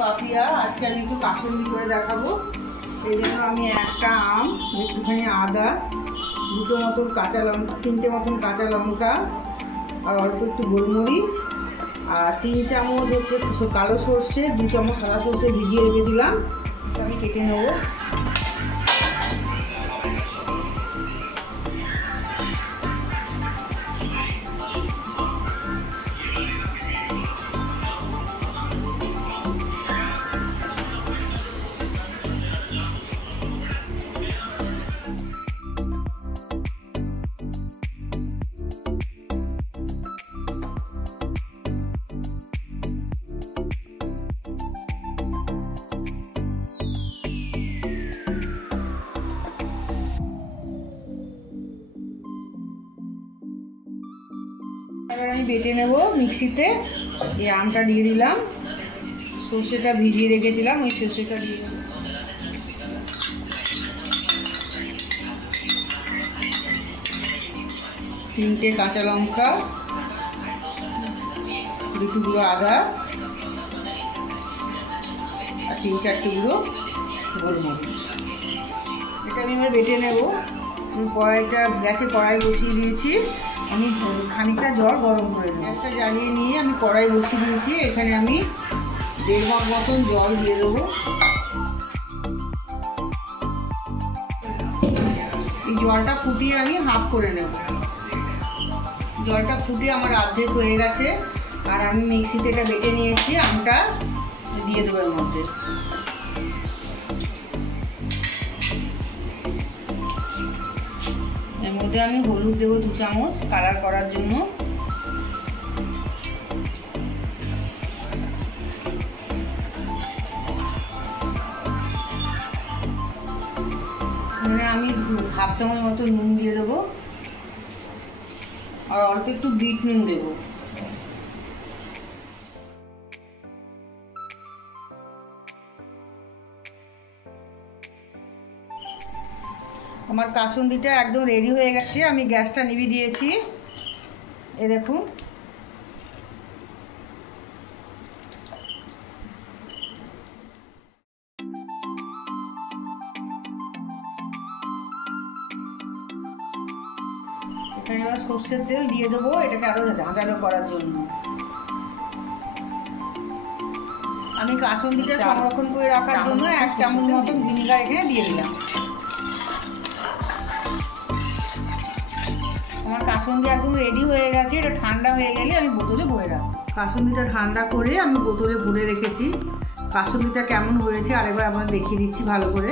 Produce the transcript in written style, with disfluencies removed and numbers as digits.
পাপিয়া। আজকে আমি একটু কাসুন্দি করে দেখাবো। এই জন্য আমি একটা আম, একটুখানি আদা, দুটো মতন কাঁচা লঙ্কা, তিনটে মতন কাঁচা লঙ্কা, আর অল্প একটু গোলমরিচ, আর 3 চামচ হচ্ছে কালো সর্ষে, 2 চামচ সাদা সর্ষে ভিজিয়ে রেখেছিলাম, আমি কেটে নেবো। এবার আমি বেটে নেব মিক্সিতে। এই আমটা দিয়ে দিলাম, সর্ষেটা ভিজিয়ে রেখেছিলাম, ওই সর্ষেটা দিয়ে দেবো। তিনটে কাঁচা লঙ্কা, 2 টুকরো আদা, আর 3-4 টুকরো গোলমরিচ। এটা আমি এবার বেটে নেব। আমি কড়াইটা গ্যাসে কড়াই বসিয়ে দিয়েছি। আমি খানিকটা জল গরম করে নিই। গ্যাসটা জ্বালিয়ে নিয়ে আমি কড়াই বসিয়ে দিয়েছি। এখানে আমি 1.5 মগ মতন জল দিয়ে দেবো। এই জলটা ফুটিয়ে আমি হাফ করে নেব। জলটা ফুটে আমার অর্ধেক হয়ে গেছে, আর আমি মিক্সিতে এটা বেটে নিয়েছি। আমটা দিয়ে দেবো এর মধ্যে। এর মধ্যে আমি হলুদ দেবো 2 চামচ কালার করার জন্য। আমি হাফ চামচ মতো নুন দিয়ে দেবো, আর অল্প একটু বিট নুন দেবো। আমার কাসুন্দিটা একদম রেডি হয়ে গেছে। আমি গ্যাসটা নিভিয়ে দিয়েছি। এ দেখুন, এখানে এবার সর্ষের তেল দিয়ে দেবো, এটাকে আরো ঝাঁঝালো করার জন্য। আমি কাসুন্দিটা সংরক্ষণ করে রাখার জন্য 1 চামচ মতন ভিনেগার এখানে দিয়ে দিলাম। আমার কাসুন্দি একদম রেডি হয়ে গেছে। এটা ঠান্ডা হয়ে গেলে আমি বোতলে ভরে রাখবো। কাসুন্দিটা ঠান্ডা করে আমি বোতলে ভরে রেখেছি। কাসুন্দিটা কেমন হয়েছে আরেকবার আমরা দেখিয়ে দিচ্ছি ভালো করে।